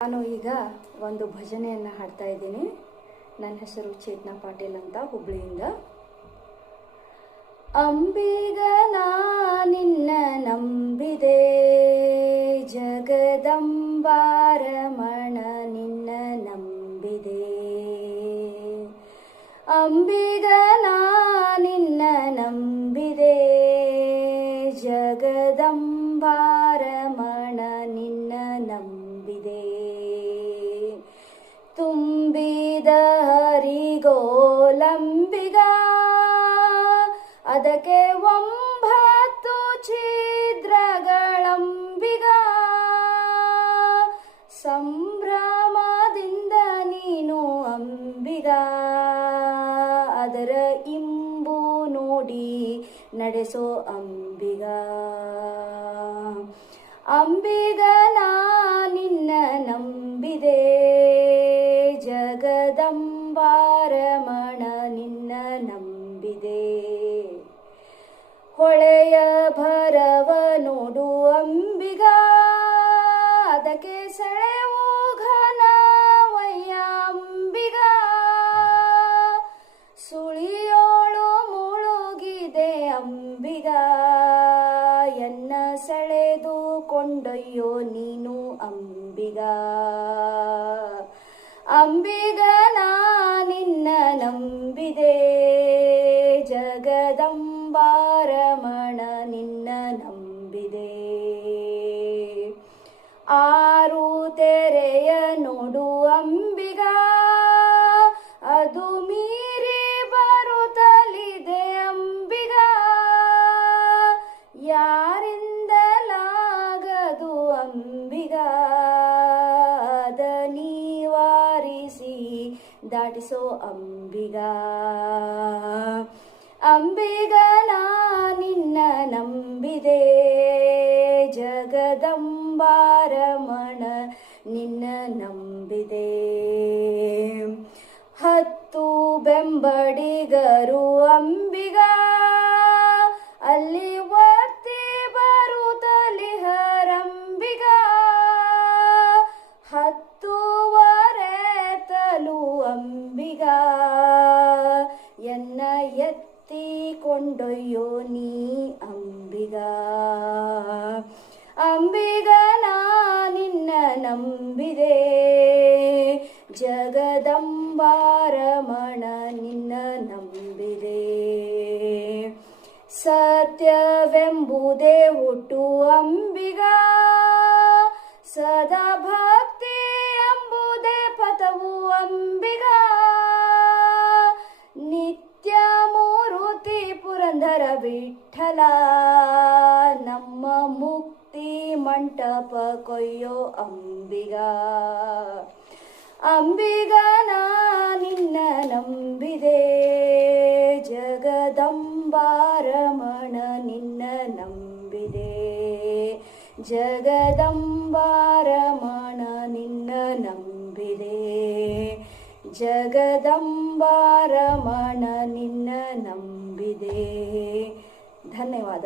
ನಾನು ಈಗ ಒಂದು ಭಜನೆಯನ್ನು ಹಾಡ್ತಾ ಇದ್ದೀನಿ. ನನ್ನ ಹೆಸರು ಚೇತನಾ ಪಾಟೀಲ್ ಅಂತ, ಹುಬ್ಳಿಯಿಂದ. ಅಂಬಿಗ ನಿನ್ನ ನಂಬಿದೆ, ಜಗದಂಬಾರಮಣ ನಿನ್ನ ನಂಬಿದೆ. ಅಂಬಿಗ ನಿನ್ನ ನಂಬಿದೆ, ಜಗದಂಬಾರಮಣ ನಿನ್ನ ನಂಬಿದೆ. ತುಂಬಿದ ಹರಿಗೋಲಂಬಿಗ, ಅದಕ್ಕೆ 9 ಛಿದ್ರಗಳಂಬಿಗ. ಸಂಭ್ರಮದಿಂದ ನೀನು ಅಂಬಿಗ, ಅದರ ಇಂಬು ನೋಡಿ ನಡೆಸೋ ಅಂಬಿಗ. ಅಂಬಿಗ ನಿನ್ನ ನಂಬಿದೆ, ಜಗದಂಬಾರಮಣ ನಿನ್ನ ನಂಬಿದೆ. ಹೊಳೆಯ ಭರವ ನೋಡು ಅಂಬಿಗ, ಅದಕ್ಕೆ ಸೆಳೆವು ಘನವಯ್ಯ ಅಂಬಿಗ. ಸುಳಿಯೋಳು ಮುಳುಗಿದೆ ಅಂಬಿಗ, ಎನ್ನ ಸೆಳೆದು ಕೊಂಡೊಯ್ಯೋ ನೀನು ಅಂಬಿಗ. ಅಂಬಿಗ ನಿನ್ನ ನಂಬಿದೆ, ಜಗದಂಬಾರಮಣ ನಿನ್ನ ನಂಬಿದೆ. 6 ತೆರೆಯ ನೋಡು ಅಂಬಿಗ, ಅದು ಮೀರಿ ಬರುತ್ತಲಿದೆ ಅಂಬಿಗ. ಯಾರಿಂದಲಾಗದು ಅಂಬಿಗ, ಅದ ನಿವಾರಿಸಿ ದಾಟಿಸೋ ಅಂಬಿಗ. ಅಂಬಿಗ ನಿನ್ನ ನಂಬಿದೆ, ಜಗದಂಬಾರಮಣ ನಿನ್ನ ನಂಬಿದೆ. 10 ಬೆಂಬಡಿಗರು ಅಂಬಿಗ, ಅಲ್ಲಿ ವರ್ತಿ ಬರುತ್ತಲಿಹರಂಬಿಗ. 10ವರೆ ತಲು ಅಂಬಿಗ, ಎನ್ನ ಎತ್ತಿ ಕೊಂಡೊಯ್ಯೋ ನೀ ಅಂಬಿಗ. ಅಂಬಿಗ ನಿನ್ನ ನಂಬಿದೆ, ಜಗದಂಬಾರಮಣ ನಿನ್ನ ನಂಬಿದೆ. ಸತ್ಯವೆಂಬುದೇ ಹುಟ್ಟು ಅಂಬಿಗ, ಸದಾ ಭಕ್ತಿ ಎಂಬುದೇ ಪಥವು ಅಂಬಿಗ. ನಿತ್ಯ ಮೂರುತಿ ಪುರಂದರ ವಿಠಲ, ನಮ್ಮ ಮುಕ್ತಿ ಮಂಟಪ ಕೊಯ್ಯೋ ಅಂಬಿಗ. ಅಂಬಿಗ ನಿನ್ನ ನಂಬಿದೆ, ಜಗದಂಬಾರಮಣ ನಿನ್ನ ನಂಬಿದೆ. ಜಗದಂಬಾರಮಣ ನಿನ್ನ ನಂಬಿದೆ, ಜಗದಂಬಾರ